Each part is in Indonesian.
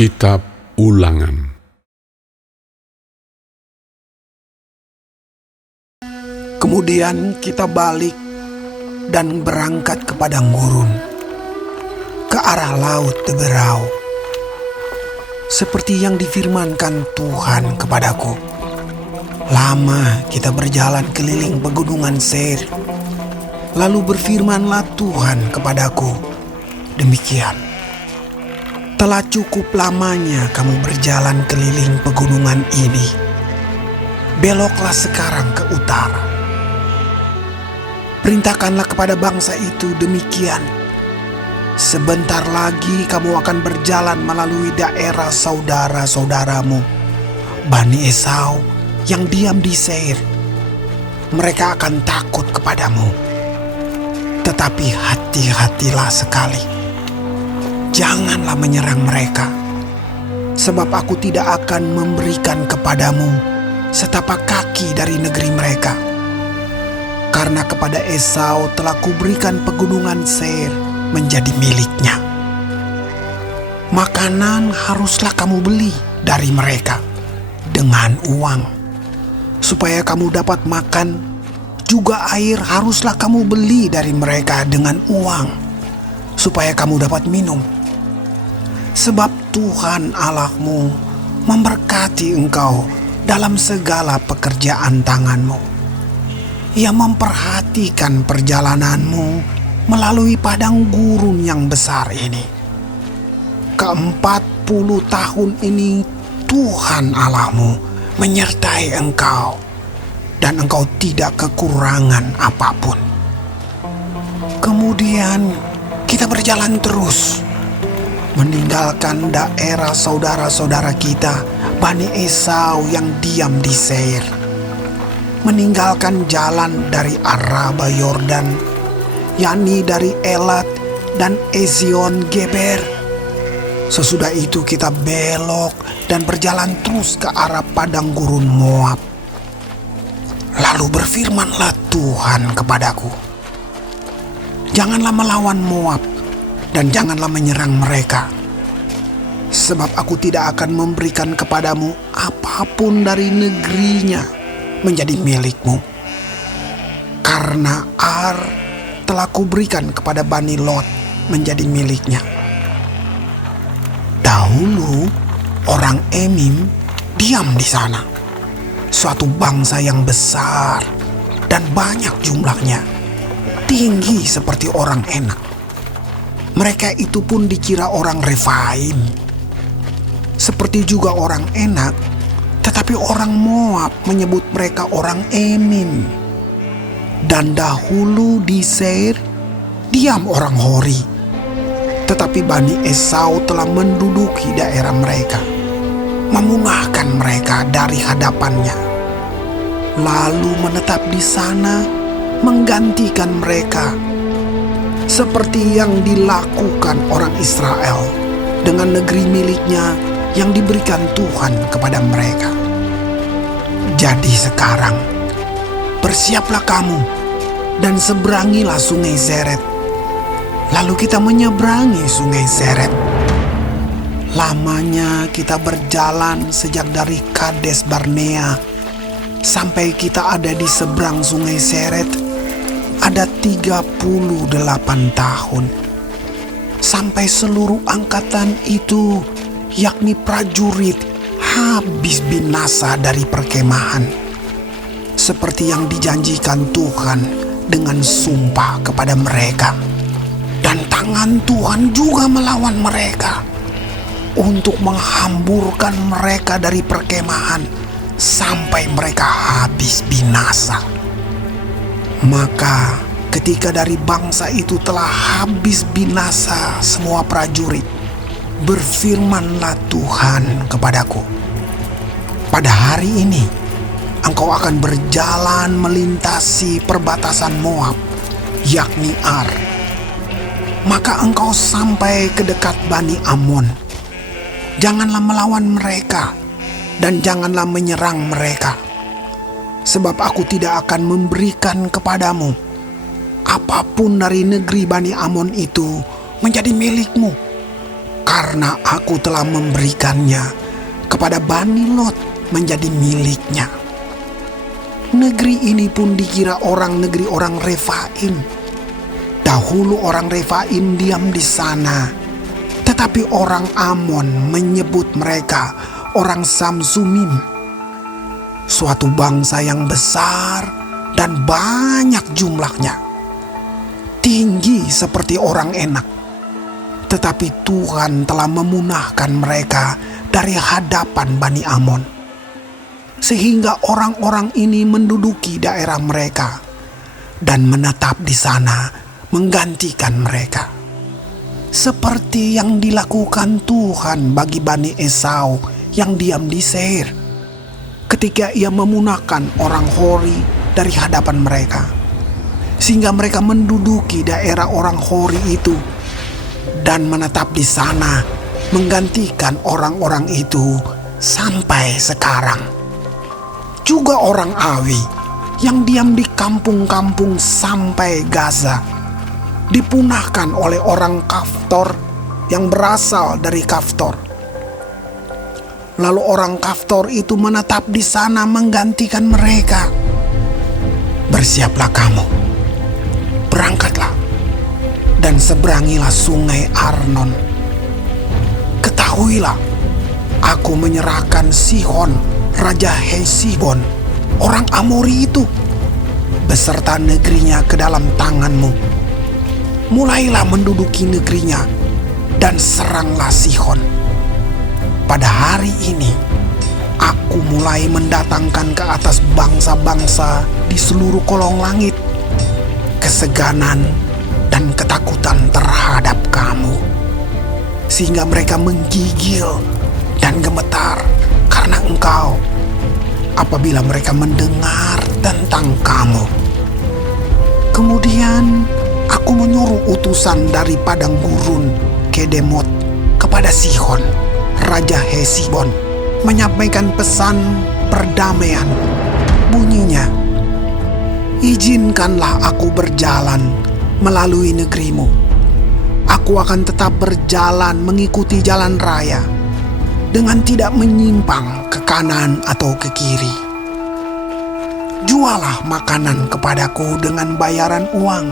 Kitab Ulangan. Kemudian kita balik dan berangkat ke padang gurun, ke arah laut Teberau, seperti yang difirmankan Tuhan kepadaku. Lama kita berjalan keliling pegunungan Seir, lalu berfirmanlah Tuhan kepadaku, demikian: telah cukup lamanya kamu berjalan keliling pegunungan ini. Beloklah sekarang ke utara. Perintahkanlah kepada bangsa itu demikian: sebentar lagi kamu akan berjalan melalui daerah saudara-saudaramu, Bani Esau yang diam di Seir. Mereka akan takut kepadamu. Tetapi hati-hatilah sekali. Janganlah menyerang mereka, sebab aku tidak akan memberikan kepadamu setapak kaki dari negeri mereka. Karena kepada Esau telah kuberikan pegunungan Seir menjadi miliknya. Makanan haruslah kamu beli dari mereka dengan uang, supaya kamu dapat makan. Juga air haruslah kamu beli dari mereka dengan uang, supaya kamu dapat minum. Sebab Tuhan Allahmu memberkati engkau dalam segala pekerjaan tanganmu. Ia memperhatikan perjalananmu melalui padang gurun yang besar ini. Ke-40 tahun ini Tuhan Allahmu menyertai engkau, dan engkau tidak kekurangan apapun. Kemudian kita berjalan terus, meninggalkan daerah saudara-saudara kita, Bani Esau yang diam di Seir. Meninggalkan jalan dari Araba Yordan, yakni dari Elat dan Ezion Geber. Sesudah itu kita belok dan berjalan terus ke arah padang gurun Moab. Lalu berfirmanlah Tuhan kepadaku, janganlah melawan Moab dan janganlah menyerang mereka, sebab aku tidak akan memberikan kepadamu apapun dari negerinya menjadi milikmu. Karena Ar telah kuberikan kepada Bani Lot menjadi miliknya. Dahulu orang Emim diam di sana, suatu bangsa yang besar dan banyak jumlahnya, tinggi seperti orang Enak. Mereka itu pun dikira orang Refaim. Seperti juga orang Enak, tetapi orang Moab menyebut mereka orang Emim. Dan dahulu di Seir diam orang Hori, tetapi Bani Esau telah menduduki daerah mereka, memunahkan mereka dari hadapannya, lalu menetap di sana menggantikan mereka, seperti yang dilakukan orang Israel dengan negeri miliknya yang diberikan Tuhan kepada mereka. Jadi sekarang bersiaplah kamu dan seberangilah sungai Zeret. Lalu kita menyeberangi sungai Zeret. Lamanya kita berjalan sejak dari Kades Barnea sampai kita ada di seberang sungai Zeret ada 38 tahun. Sampai seluruh angkatan itu, yakni prajurit, habis binasa dari perkemahan, seperti yang dijanjikan Tuhan dengan sumpah kepada mereka. Dan tangan Tuhan juga melawan mereka untuk menghamburkan mereka dari perkemahan sampai mereka habis binasa. Maka ketika dari bangsa itu telah habis binasa semua prajurit, berfirmanlah Tuhan kepadaku, pada hari ini engkau akan berjalan melintasi perbatasan Moab, yakni Ar. Maka engkau sampai ke dekat Bani Amon. Janganlah melawan mereka dan janganlah menyerang mereka, sebab aku tidak akan memberikan kepadamu apapun dari negeri Bani Amon itu menjadi milikmu, karena aku telah memberikannya kepada Bani Lot menjadi miliknya. Negeri ini pun dikira orang negeri orang Refaim. Dahulu orang Refaim diam di sana, tetapi orang Amon menyebut mereka orang Samsumim, suatu bangsa yang besar dan banyak jumlahnya, tinggi seperti orang Enak. Tetapi Tuhan telah memunahkan mereka dari hadapan Bani Amon, sehingga orang-orang ini menduduki daerah mereka dan menetap di sana menggantikan mereka. Seperti yang dilakukan Tuhan bagi Bani Esau yang diam di Seir, ketika ia memunahkan orang Hori dari hadapan mereka, sehingga mereka menduduki daerah orang Hori itu dan menetap di sana menggantikan orang-orang itu sampai sekarang. Juga orang Awi yang diam di kampung-kampung sampai Gaza dipunahkan oleh orang Kaftor yang berasal dari Kaftor. Lalu orang Kaftor itu menetap di sana menggantikan mereka. Bersiaplah kamu, berangkatlah dan seberangilah sungai Arnon. Ketahuilah, aku menyerahkan Sihon, Raja Hesibon, orang Amori itu, beserta negerinya ke dalam tanganmu. Mulailah menduduki negerinya dan seranglah Sihon. Pada hari ini, aku mulai mendatangkan ke atas bangsa-bangsa di seluruh kolong langit keseganan dan ketakutan terhadap kamu, sehingga mereka menggigil dan gemetar karena engkau apabila mereka mendengar tentang kamu. Kemudian aku menyuruh utusan dari padang gurun Kedemot kepada Sihon, Raja Hesibon, menyampaikan pesan perdamaian. Bunyinya, izinkanlah aku berjalan melalui negerimu. Aku akan tetap berjalan mengikuti jalan raya dengan tidak menyimpang ke kanan atau ke kiri. Jualah makanan kepadaku dengan bayaran uang,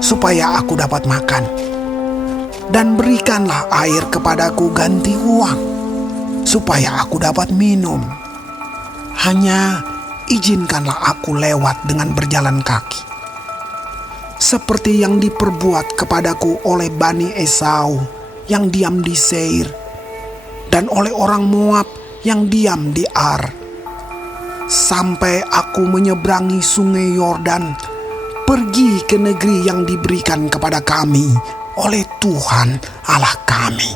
supaya aku dapat makan. Dan berikanlah air kepadaku ganti uang, supaya aku dapat minum. Hanya izinkanlah aku lewat dengan berjalan kaki, seperti yang diperbuat kepadaku oleh Bani Esau yang diam di Seir, dan oleh orang Moab yang diam di Ar, sampai aku menyeberangi sungai Yordan, pergi ke negeri yang diberikan kepada kami oleh Tuhan Allah kami.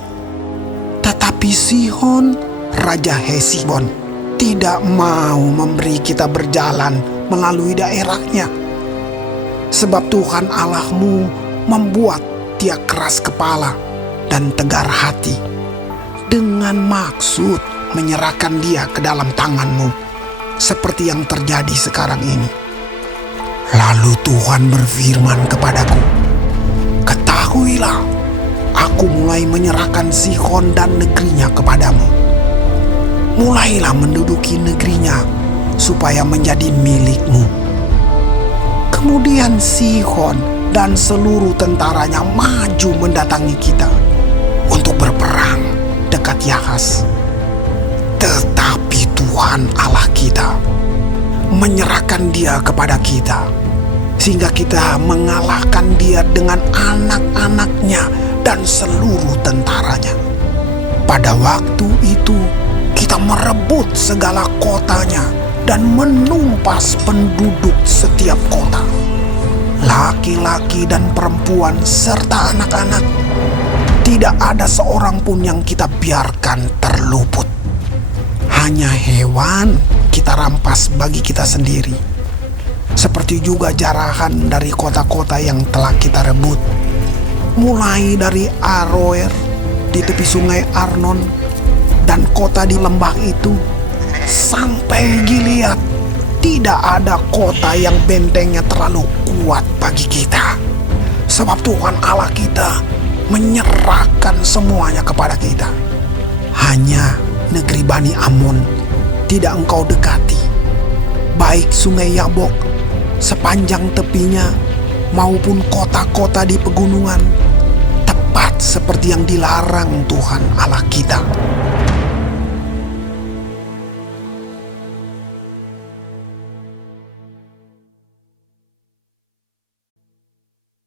Tetapi Sihon, Raja Hesibon, tidak mau memberi kita berjalan melalui daerahnya, sebab Tuhan Allahmu membuat dia keras kepala dan tegar hati, dengan maksud menyerahkan dia ke dalam tanganmu, seperti yang terjadi sekarang ini. Lalu Tuhan berfirman kepadaku, ketahuilah, aku mulai menyerahkan Sihon dan negerinya kepadamu. Mulailah menduduki negerinya supaya menjadi milikmu. Kemudian Sihon dan seluruh tentaranya maju mendatangi kita untuk berperang dekat Yahas. Tetapi Tuhan Allah kita menyerahkan dia kepada kita, sehingga kita mengalahkan dia dengan anak-anaknya dan seluruh tentaranya. Pada waktu itu kita merebut segala kotanya dan menumpas penduduk setiap kota, laki-laki dan perempuan serta anak-anak. Tidak ada seorang pun yang kita biarkan terluput. Hanya hewan kita rampas bagi kita sendiri, seperti juga jarahan dari kota-kota yang telah kita rebut, mulai dari Aroer di tepi sungai Arnon dan kota di lembah itu, sampai Gilead. Tidak ada kota yang bentengnya terlalu kuat bagi kita, sebab Tuhan Allah kita menyerahkan semuanya kepada kita. Hanya negeri Bani Amon tidak engkau dekati, baik sungai Yabok sepanjang tepinya maupun kota-kota di pegunungan, tepat seperti yang dilarang Tuhan Allah kita.